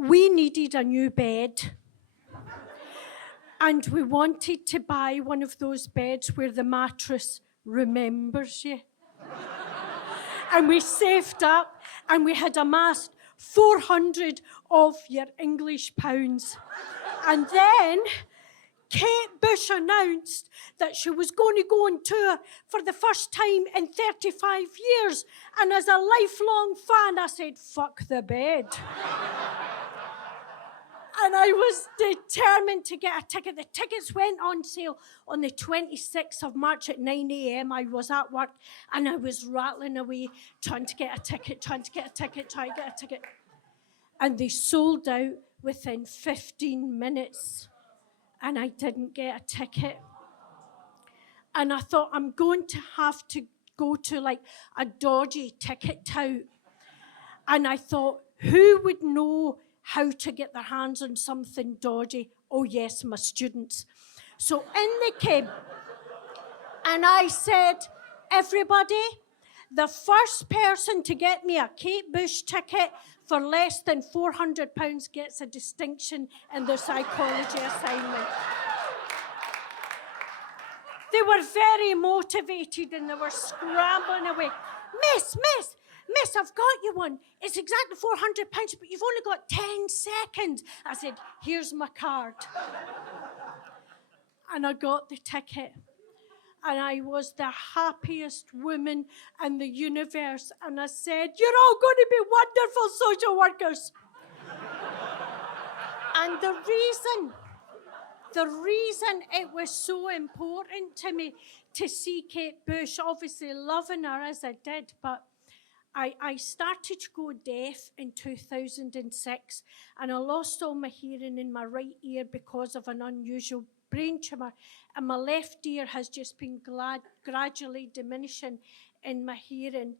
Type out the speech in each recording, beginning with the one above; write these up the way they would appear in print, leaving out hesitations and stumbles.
we needed a new bed. And we wanted to buy one of those beds where the mattress remembers you. And we saved up, and we had amassed 400 of your English pounds. And then Kate Bush announced that she was going to go on tour for the first time in 35 years. And as a lifelong fan, I said, fuck the bed. And I was determined to get a ticket. The tickets went on sale on the 26th of March at 9 a.m. I was at work, and I was rattling away, trying to get a ticket. And they sold out within 15 minutes, and I didn't get a ticket. And I thought, I'm going to have to go to like a dodgy ticket tout. And I thought, who would know how to get their hands on something dodgy? Oh yes, my students. So in they came, and I said, everybody, the first person to get me a Kate Bush ticket for less than £400 gets a distinction in their psychology assignment. They were very motivated, and they were scrambling away. Miss, I've got you one. It's exactly £400, but you've only got 10 seconds. I said, here's my card. And I got the ticket. And I was the happiest woman in the universe. And I said, you're all going to be wonderful social workers. And the reason it was so important to me to see Kate Bush, obviously loving her as I did, but I started to go deaf in 2006, and I lost all my hearing in my right ear because of an unusual brain tumour, and my left ear has just been gradually diminishing in my hearing,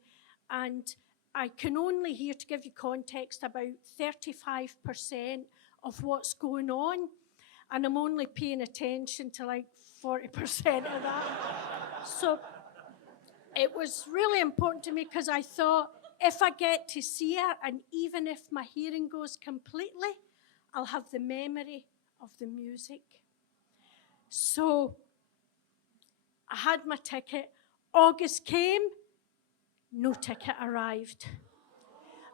and I can only hear, to give you context, about 35% of what's going on, and I'm only paying attention to like 40% of that. So it was really important to me, because I thought, if I get to see her, and even if my hearing goes completely, I'll have the memory of the music. So I had my ticket. August came, no ticket arrived.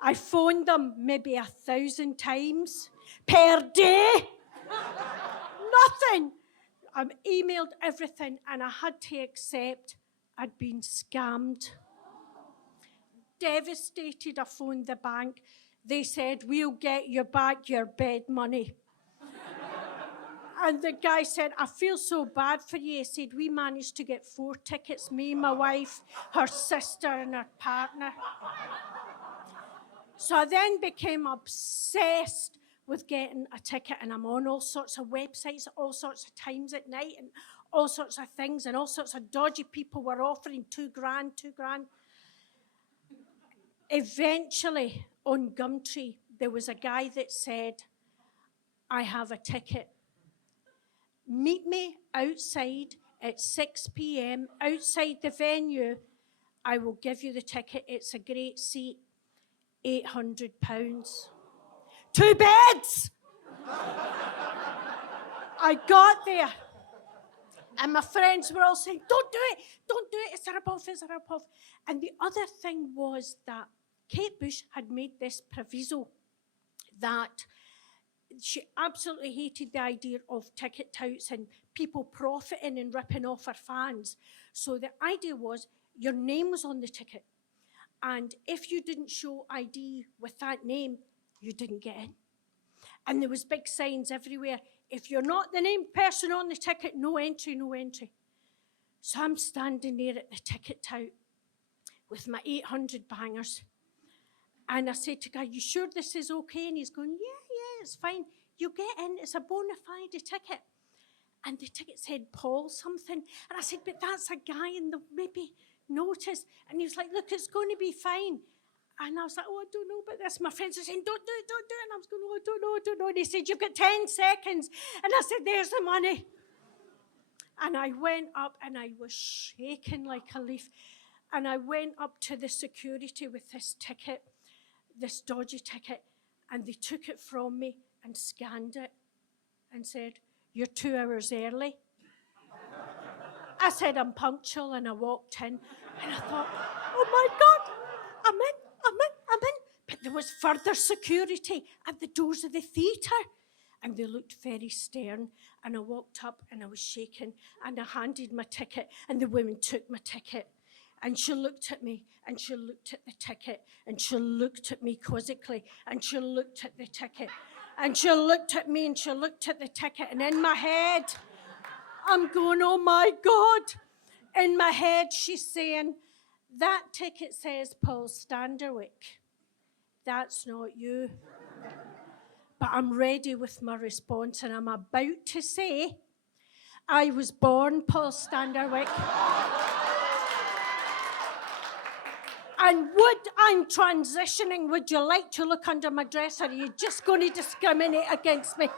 I phoned them maybe 1,000 times per day. Nothing. I emailed everything, and I had to accept I'd been scammed. Devastated, I phoned the bank. They said, we'll get you back your bed money. And the guy said, I feel so bad for you. He said, we managed to get 4 tickets, me, my wife, her sister, and her partner. So I then became obsessed with getting a ticket, and I'm on all sorts of websites at all sorts of times at night, and all sorts of things, and all sorts of dodgy people were offering £2,000. Eventually, on Gumtree, there was a guy that said, I have a ticket. Meet me outside at 6 p.m, outside the venue. I will give you the ticket. It's a great seat. £800. 2 beds! I got there. And my friends were all saying, don't do it, it's a rip-off. And the other thing was that Kate Bush had made this proviso that she absolutely hated the idea of ticket touts and people profiting and ripping off her fans. So the idea was your name was on the ticket. And if you didn't show ID with that name, you didn't get in. And there was big signs everywhere. If you're not the named person on the ticket, no entry. So I'm standing there at the ticket tout with my 800 bangers. And I said to the guy, you sure this is okay? And he's going, yeah, it's fine. You get in, it's a bona fide ticket. And the ticket said Paul something. And I said, but that's a guy, and they'll maybe notice. And he was like, look, it's going to be fine. And I was like, oh, I don't know about this. My friends were saying, don't do it. And I was going, oh, I don't know. And he said, you've got 10 seconds. And I said, there's the money. And I went up, and I was shaking like a leaf. And I went up to the security with this ticket, this dodgy ticket. And they took it from me and scanned it and said, "You're 2 hours early." I said, "I'm punctual," and I walked in, and I thought, "Oh my God, I'm in. But there was further security at the doors of the theatre, and they looked very stern, and I walked up, and I was shaking, and I handed my ticket, and the woman took my ticket, and she looked at me, and she looked at the ticket, and she looked at me quizzically, and she looked at the ticket, and she looked at me, and she looked at the ticket, and in my head, I'm going, "Oh my God." In my head, she's saying, "That ticket says Paul Standerwick. That's not you." But I'm ready with my response, and I'm about to say, "I was born Paul Standerwick." And I'm transitioning. Would you like to look under my dress, or are you just going to discriminate against me?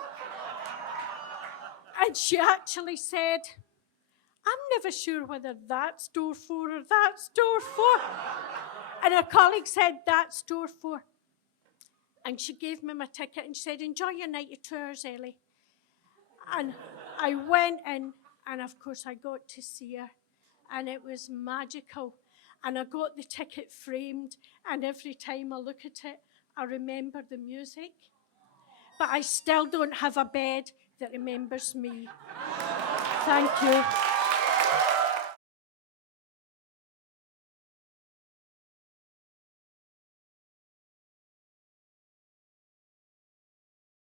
And she actually said, "I'm never sure whether that's door 4 or that's door 4. And her colleague said, "That's door 4. And she gave me my ticket and she said, "Enjoy your night, you're 2 hours early." And I went in, and of course I got to see her, and it was magical. And I got the ticket framed, and every time I look at it, I remember the music. But I still don't have a bed that remembers me. Thank you.